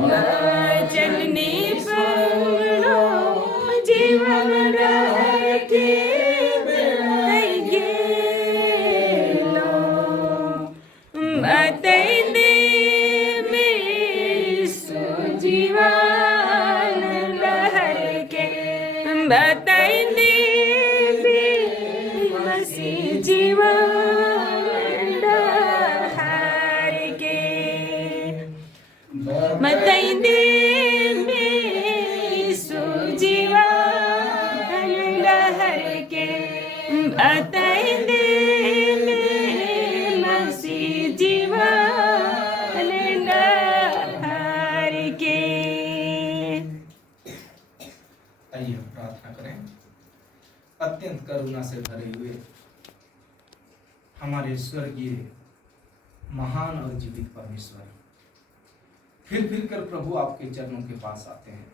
चलने पर जीवन के बतैंदे में सुजीवन लहर के बतैंदे मसीह जीवन लहर के बतैंदे में सुजीवन लहर के बतैंदे आइए हम प्रार्थना करें। अत्यंत करुणा से भरे हुए हमारे स्वर्गीय महान और जीवित परमेश्वर, फिर कर प्रभु आपके चरणों के पास आते हैं,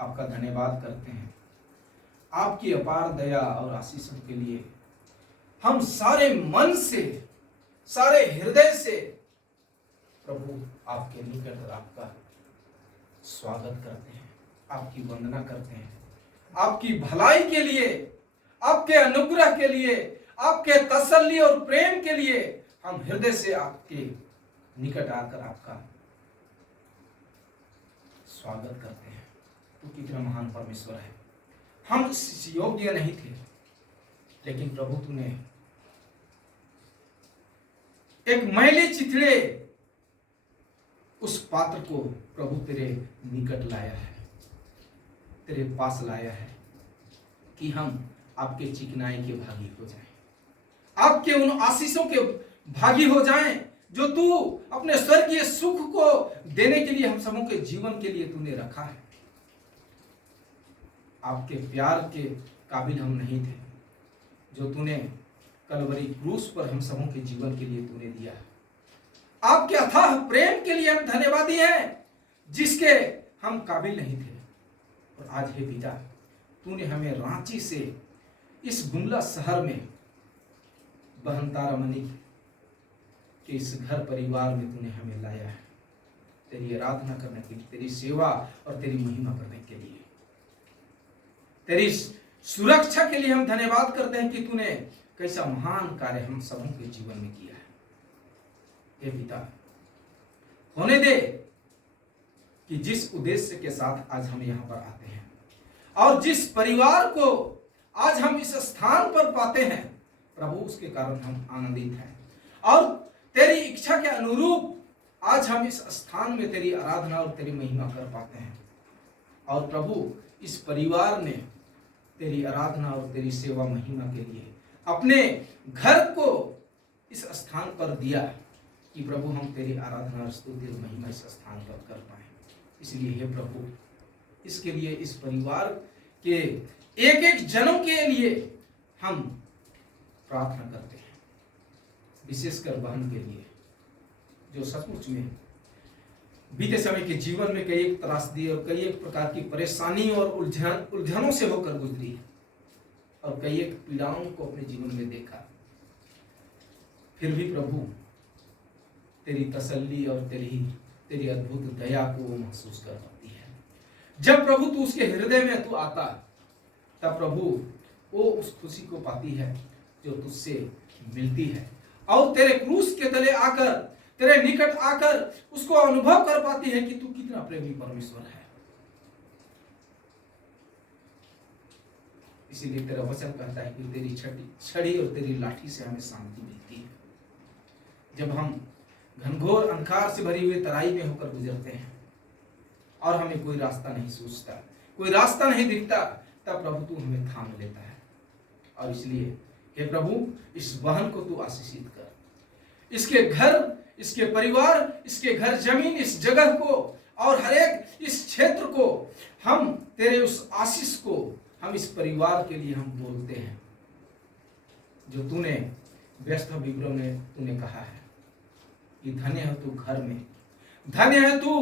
आपका धन्यवाद करते हैं आपकी अपार दया और आशीषों के लिए। हम सारे मन से, सारे हृदय से प्रभु आपके निकट आपका स्वागत करते हैं, आपकी वंदना करते हैं, आपकी भलाई के लिए, आपके अनुग्रह के लिए, आपके तसल्ली और प्रेम के लिए हम हृदय से आपके निकट आकर आपका स्वागत करते हैं। तू कितना महान परमेश्वर है। हम इस योग्य नहीं थे, लेकिन प्रभु तूने एक मैले चिथड़े उस पात्र को प्रभु तेरे निकट लाया है, तेरे पास लाया है कि हम आपके चिकनाई के भागी हो जाएं, आपके उन आशीषों के भागी हो जाएं जो तू अपने स्वर्गीय सुख को देने के लिए हम सबों के जीवन के लिए तूने रखा है। आपके प्यार के काबिल हम नहीं थे, जो तूने कलवरी क्रूस पर हम सबों के जीवन के लिए तूने दिया है। आपके अथाह प्रेम के लिए हम धन्यवादी हैं, जिसके हम काबिल नहीं थे। और आज हे पिता, तूने हमें रांची से इस गुमला शहर में बहन तारामणि के इस घर परिवार में तूने हमें लाया है, तेरी आराधना करने के लिए, तेरी सेवा और तेरी महिमा करने के लिए, तेरी सुरक्षा के लिए हम धन्यवाद करते हैं कि तूने कैसा महान कार्य हम सबों के जीवन में किया है। हे पिता, होने दे कि जिस उद्देश्य के साथ आज हम यहाँ पर आते हैं और जिस परिवार को आज हम इस स्थान पर पाते हैं, प्रभु उसके कारण हम आनंदित हैं और तेरी इच्छा के अनुरूप आज हम इस स्थान में तेरी आराधना और तेरी महिमा कर पाते हैं। और प्रभु, इस परिवार ने तेरी आराधना और तेरी सेवा महिमा के लिए अपने घर को इस स्थान पर दिया कि प्रभु हम तेरी आराधना और स्तुति और महिमा इस स्थान पर कर पाए। इसलिए हे प्रभु, इसके लिए इस परिवार के एक एक जनों के लिए हम प्रार्थना करते हैं, विशेषकर बहन के लिए जो सचमुच में बीते समय के जीवन में कई एक त्रासदी और कई एक प्रकार की परेशानी और उलझनों से होकर गुजरी है और कई एक पीड़ाओं को अपने जीवन में देखा। फिर भी प्रभु तेरी तसल्ली और तेरी अद्भुत दया को वो महसूस कर पाती है। जब प्रभु तू उसके हृदय में तू आता, तब प्रभु वो उस खुशी को पाती है जो तुझसे मिलती है और तेरे क्रूस के तले आकर, तेरे निकट आकर उसको अनुभव कर पाती है कि तू कितना प्रेमी परमेश्वर है। इसीलिए तेरा वचन कहता है कि तेरी छड़ी और तेरी लाठी से हमें शांति मिलती है। जब हम घनघोर अंधकार से भरी हुई तराई में होकर गुजरते हैं और हमें कोई रास्ता नहीं सूझता, कोई रास्ता नहीं दिखता, तब प्रभु तू हमें थाम लेता है। और इसलिए हे प्रभु, इस बहन को तू आशीषित कर, इसके घर, इसके परिवार, इसके घर जमीन, इस जगह को और हर एक इस क्षेत्र को हम तेरे उस आशीष को हम इस परिवार के लिए हम बोलते हैं, जो तूने व्यस्त विवरण में तूने कहा है कि धन्य है तू घर में, धन्य है तू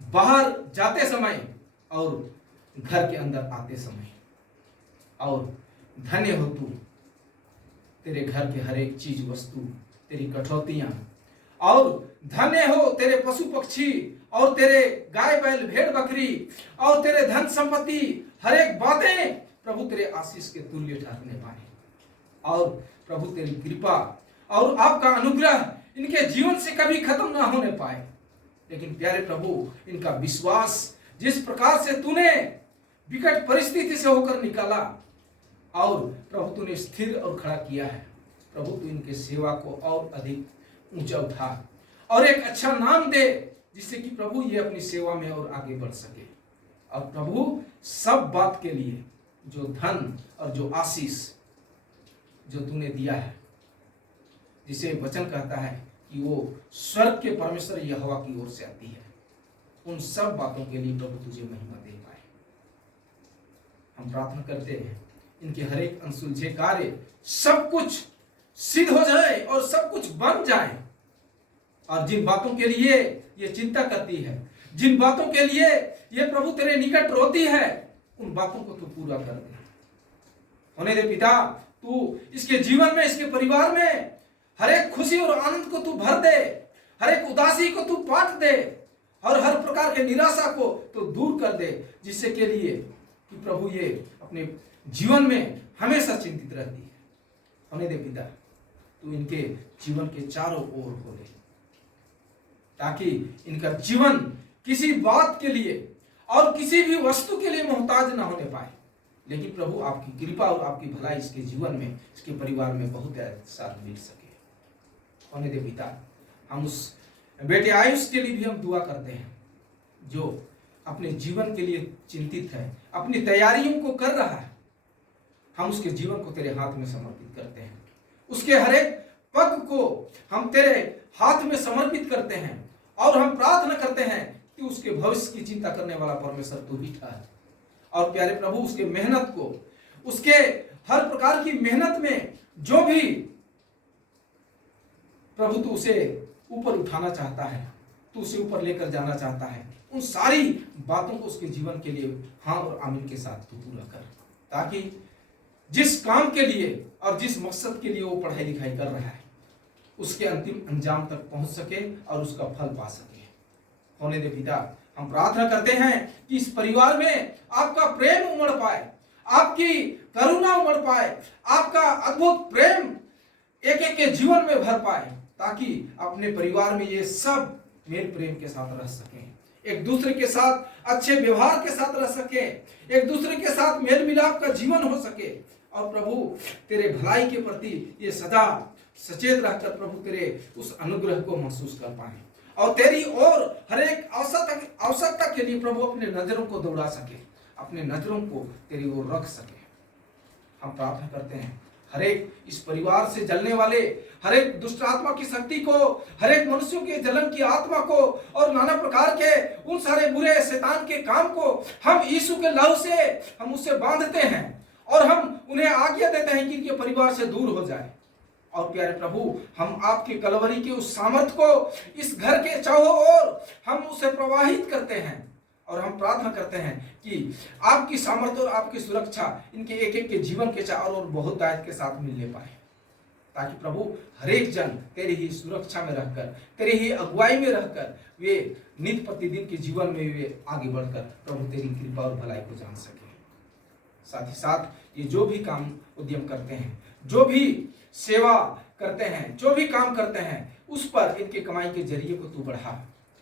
बाहर जाते समय और घर के अंदर आते समय, और धन्य हो तू तेरे घर के हर एक चीज वस्तु, तेरी कठौतियां और धन्य हो तेरे पशु पक्षी और तेरे गाय बैल भेड़ बकरी और तेरे धन संपत्ति, हर एक बातें प्रभु तेरे आशीष के तुल्य ठहरने पाए। और प्रभु तेरी कृपा और आपका अनुग्रह इनके जीवन से कभी खत्म ना होने पाए। लेकिन प्यारे प्रभु, इनका विश्वास जिस प्रकार से तूने विकट परिस्थिति से होकर निकाला और प्रभु तूने स्थिर और खड़ा किया है, प्रभु तू इनके सेवा को और अधिक ऊंचा उठा और एक अच्छा नाम दे, जिससे कि प्रभु ये अपनी सेवा में और आगे बढ़ सके। और प्रभु सब बात के लिए जो धन और जो आशीष जो तूने दिया है, जिसे वचन कहता है कि वो स्वर्ग के परमेश्वर यहोवा की ओर से आती है, उन सब बातों के लिए प्रभु तुझे महिमा दे पाए। हम प्रार्थना करते हैं इनके हर एक अनसुलझे कार्य सब कुछ सिद्ध हो जाए और सब कुछ बन जाए। और जिन बातों के लिए ये चिंता करती है, जिन बातों के लिए ये प्रभु तेरे निकट रोती है, उन बातों को तू पूरा कर दे। होने दे पिता, तू इसके जीवन में, इसके परिवार में हर एक खुशी और आनंद को तू भर दे, हर एक उदासी को तू पाट दे और हर प्रकार के निराशा को तू दूर कर दे, जिससे के लिए कि प्रभु ये अपने जीवन में हमेशा चिंतित रहती है। होने दे पिता, तू इनके जीवन के चारों ओर हो ले, ताकि इनका जीवन किसी बात के लिए और किसी भी वस्तु के लिए मोहताज ना होने पाए। लेकिन प्रभु आपकी कृपा और आपकी भलाई इसके जीवन में, इसके परिवार में बहुत साथ मिल सके। होने दे पिता, हम उस बेटे आयुष के लिए भी हम दुआ करते हैं जो अपने जीवन के लिए चिंतित है, अपनी तैयारियों को कर रहा है। हम उसके जीवन को तेरे हाथ में समर्पित करते हैं, उसके हर एक पग को हम तेरे हाथ में समर्पित करते हैं और हम प्रार्थना करते हैं कि उसके भविष्य की चिंता करने वाला परमेश्वर तू ही ठहर। और प्यारे प्रभु, उसके मेहनत को, उसके हर प्रकार की मेहनत में जो भी प्रभु तू उसे ऊपर उठाना चाहता है, तू उसे ऊपर लेकर जाना चाहता है, उन सारी बातों को उसके जीवन के लिए हाँ और आमीन के साथ तू पूरा कर, ताकि जिस काम के लिए और जिस मकसद के लिए वो पढ़ाई लिखाई कर रहा है, उसके अंतिम अंजाम तक पहुंच सके और उसका फल पा सके। होने दे पिता, हम प्रार्थना करते हैं कि इस परिवार में आपका प्रेम उमड़ पाए, आपकी करुणा उमड़ पाए, आपका अद्भुत प्रेम एक एक के जीवन में भर पाए, ताकि अपने परिवार में ये सब मेल प्रेम के साथ रह सकें, एक दूसरे के साथ अच्छे व्यवहार के साथ रह सके, एक दूसरे के साथ मेल मिलाप का जीवन हो सके। और प्रभु तेरे भलाई के प्रति ये सदा सचेत रहकर प्रभु तेरे उस अनुग्रह को महसूस कर पाए और तेरी ओर हर एक आवश्यकता के लिए प्रभु अपने नजरों को दौड़ा सके, अपने नजरों को तेरी ओर रख सके। हम प्रार्थना करते हैं हर एक इस परिवार से जलने वाले हर एक दुष्ट आत्मा की शक्ति को, हर एक मनुष्यों के जलन की आत्मा को और नाना प्रकार के उन सारे बुरे शैतान के काम को हम यीशु के लहू से हम उससे बांधते हैं और हम उन्हें आज्ञा देते हैं कि इनके परिवार से दूर हो जाए। और प्यारे प्रभु, हम आपके कलवरी के उस सामर्थ को इस घर के चारों ओर हम उसे प्रवाहित करते हैं और हम प्रार्थना करते हैं कि आपकी सामर्थ्य और आपकी सुरक्षा इनके एक एक के जीवन के चारों ओर बहुत दायित्व के साथ मिलने पाए, ताकि प्रभु हर एक जन तेरी ही सुरक्षा में रहकर, तेरी ही अगुवाई में रहकर वे नित्य प्रतिदिन के जीवन में वे आगे बढ़कर प्रभु तेरी कृपा और भलाई को जान सके। साथ ही साथ ये जो भी काम उद्यम करते हैं, जो भी सेवा करते हैं, जो भी काम करते हैं, उस पर इनके कमाई के जरिए को तू बढ़ा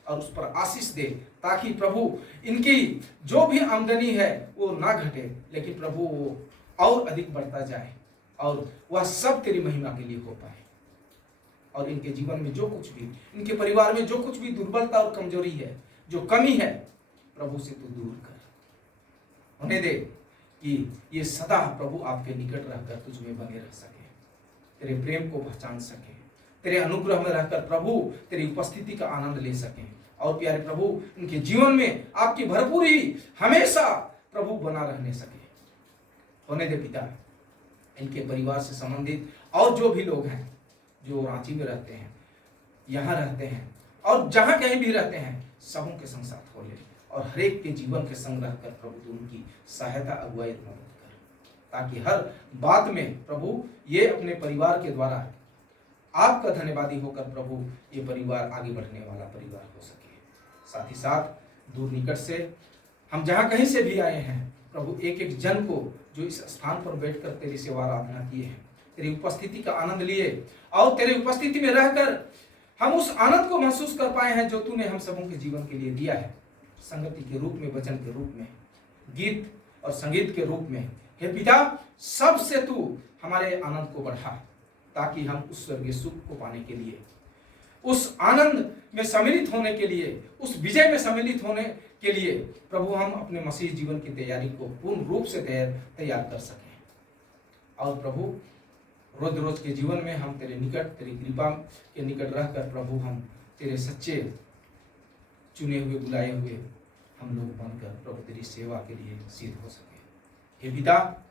और उस पर आशीष दे, ताकि प्रभु इनकी जो भी आमदनी है वो ना घटे, लेकिन प्रभु वो और अधिक बढ़ता जाए और वह सब तेरी महिमा के लिए हो पाए। और इनके जीवन में जो कुछ भी, इनके परिवार में जो कुछ भी दुर्बलता और कमजोरी है, जो कमी है, प्रभु से तू दूर कर। होने दे कि ये सदा प्रभु आपके निकट रहकर तुझ में बने रह सके, तेरे प्रेम को पहचान सके, तेरे अनुग्रह में रहकर प्रभु तेरी उपस्थिति का आनंद ले सके। और प्यारे प्रभु, इनके जीवन में आपकी भरपूरी हमेशा प्रभु बना रहने सके। होने दे पिता, इनके परिवार से संबंधित और जो भी लोग हैं, जो रांची में रहते हैं, यहाँ रहते हैं और जहाँ कहीं भी रहते हैं, सबों के संग साथ हो ले और हर एक के जीवन के संग रहकर प्रभु तू उनकी सहायता अगुवाई मदद कर, ताकि हर बात में प्रभु ये अपने परिवार के द्वारा आपका धन्यवादी होकर प्रभु ये परिवार आगे बढ़ने वाला परिवार हो सके। साथ ही साथ दूर निकट से हम जहाँ कहीं से भी आए हैं प्रभु, एक एक जन को जो इस स्थान पर बैठकर तेरी सेवा आराधना किए हैं, तेरी उपस्थिति का आनंद लिए और तेरी उपस्थिति में रहकर हम उस आनंद को महसूस कर पाए हैं जो तूने हम सबों के जीवन के लिए दिया है, संगति के रूप में, वचन के रूप में, गीत और संगीत के रूप में। हे पिता, सबसे तू हमारे आनंद को बढ़ा ताकि हम उस स्वर्गीय सुख को पाने के लिए, उस आनंद में सम्मिलित होने के लिए, उस विजय में सम्मिलित होने के लिए प्रभु हम अपने मसीह जीवन की तैयारी को पूर्ण रूप से तैयार कर सकें। और प्रभु रोज रोज के जीवन में हम तेरे निकट, तेरी कृपा के निकट रहकर प्रभु हम तेरे सच्चे चुने हुए, बुलाए हुए हम लोग बनकर प्रभु तेरी सेवा के लिए सिद्ध हो सके। हे पिता,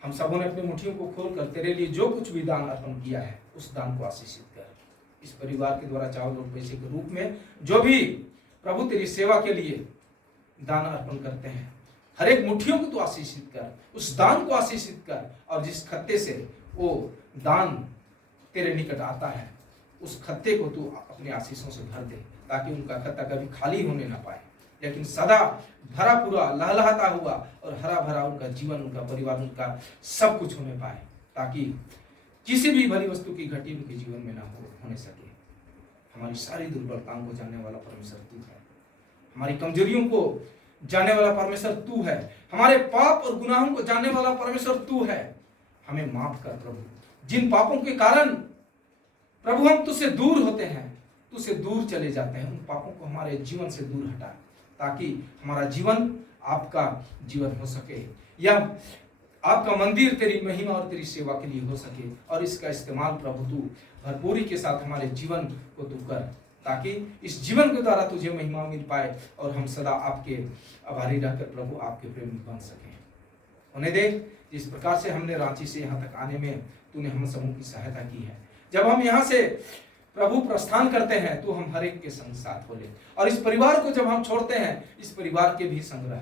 हम सबों ने अपनी मुट्ठियों को खोलकर तेरे लिए जो कुछ भी दान अर्पण किया है उस दान को आशीषित कर। इस परिवार के द्वारा चावल और पैसे के रूप में जो भी प्रभु तेरी सेवा के लिए दान अर्पण करते हैं, हर एक मुट्ठियों को तू आशीषित कर, उस दान को आशीषित कर। और जिस खत्ते से वो दान तेरे निकट आता है उस खत्ते को तू अपने आशीषों से भर दे ताकि उनका खत्ता कभी खाली होने ना पाए, लेकिन सदा भरा पूरा लहलहाता हुआ और हरा भरा उनका जीवन, उनका परिवार, उनका सब कुछ होने पाए, ताकि किसी भी भली वस्तु की घटी उनके जीवन में ना होने सके। हमारी सारी दुर्बलताओं को जानने वाला परमेश्वर तू है, हमारी कमजोरियों को जानने वाला परमेश्वर तू है, हमारे पाप और गुनाहों को जानने वाला परमेश्वर तू है। हमें माफ कर प्रभु, जिन पापों के कारण प्रभु हम तुझसे दूर होते हैं, तुझसे दूर चले जाते हैं, उन पापों को हमारे जीवन से दूर हटा ताकि हमारा जीवन आपका जीवन हो सके, या आपका मंदिर तेरी महिमा और तेरी सेवा के लिए हो सके। और इसका इस्तेमाल प्रभु तू भरपूरी के साथ हमारे जीवन को तू कर ताकि इस जीवन के द्वारा तुझे महिमा मिल पाए और हम सदा आपके आभारी रहकर प्रभु आपके प्रेमी बन सकें। उन्हें दे जिस प्रकार से हमने रांची से यहाँ तक आने में तूने हम समूह की सहायता की है। जब हम यहाँ से प्रभु प्रस्थान करते हैं तो हम हर एक के संग साथ हो ले, और इस परिवार को जब हम छोड़ते हैं इस परिवार के भी संग रह,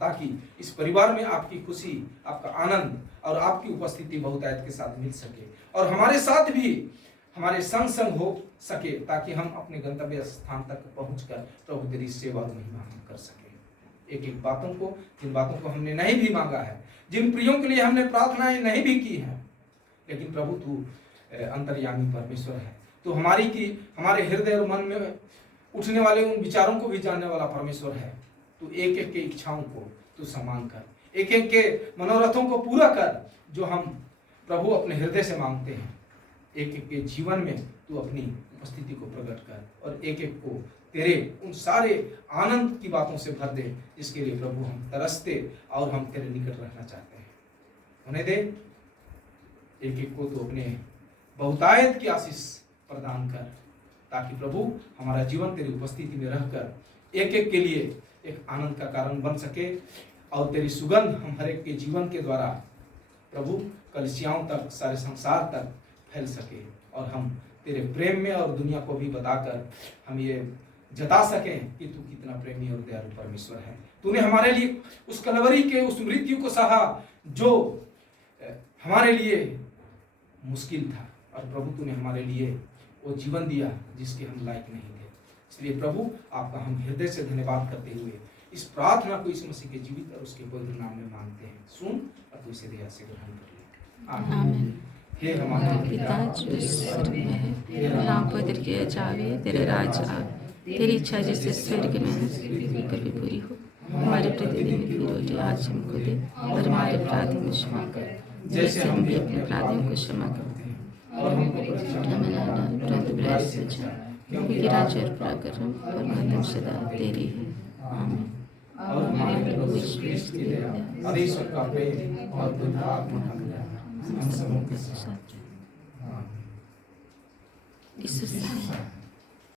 ताकि इस परिवार में आपकी खुशी, आपका आनंद और आपकी उपस्थिति बहुतायत के साथ मिल सके और हमारे साथ भी हमारे संग संग हो सके, ताकि हम अपने गंतव्य स्थान तक पहुंचकर प्रभु तेरी सेवा और महिमा हम कर सके। एक एक बातों को, जिन बातों को हमने नहीं भी मांगा है, जिन प्रियों के लिए हमने प्रार्थनाएं नहीं भी की है, लेकिन प्रभु तू अंतर्यामी परमेश्वर है, तो हमारे हृदय और मन में उठने वाले उन विचारों को भी जानने वाला परमेश्वर है। तू एक एक के इच्छाओं को तू सम्मान कर, एक एक के मनोरथों को पूरा कर जो हम प्रभु अपने हृदय से मांगते हैं। एक एक के जीवन में तू अपनी उपस्थिति को प्रकट कर और एक एक को तेरे उन सारे आनंद की बातों से भर दे जिसके लिए प्रभु हम तरसते और हम तेरे निकट रहना चाहते हैं। उन्हें दे एक एक को तू अपने बहुतायत की आशीष प्रदान कर, ताकि प्रभु हमारा जीवन तेरी उपस्थिति में रहकर एक एक के लिए एक आनंद का कारण बन सके और तेरी सुगंध हम हर एक के जीवन के द्वारा प्रभु कलिसियाओं तक, सारे संसार तक फैल सके और हम तेरे प्रेम में और दुनिया को भी बताकर हम ये जता सकें कि तू कितना प्रेमी और दयालु परमेश्वर है। तूने हमारे लिए उस कलवरी के उस मृत्यु को सहा जो हमारे लिए मुश्किल था, और प्रभु तूने हमारे लिए वो जीवन दिया जिसके हम लायक नहीं थे। इसलिए प्रभु आपका हम हृदय से धन्यवाद करते हुए इस प्रार्थना को इस मसीह के जीवित और उसके पवित्र नाम में मांगते हैं। सुन और तू इसे दया से ग्रहण कर ले। आमीन। हे हमारे पिता जो स्वर्ग में है, तेरा नाम पवित्र किया जावे, तेरा राज्य आए, तेरी इच्छा जैसे स्वर्ग में है पृथ्वी पर भी पूरी हो। हमारे प्रतिदिन की रोटी आज हमको दे और हमारे अपराधों को क्षमा कर जैसे हम भी अपने अपराधियों को क्षमा करते हैं, और हमको परीक्षा में न डाल परंतु बुराई से बचा, क्योंकि राज्य और पराक्रम और महिमा सदा तेरी है। आमीन। और हमारे प्रभु यीशु मसीह की दया और ईश्वर का प्रेम और पवित्र आत्मा हम सबों के साथ। ईश्वर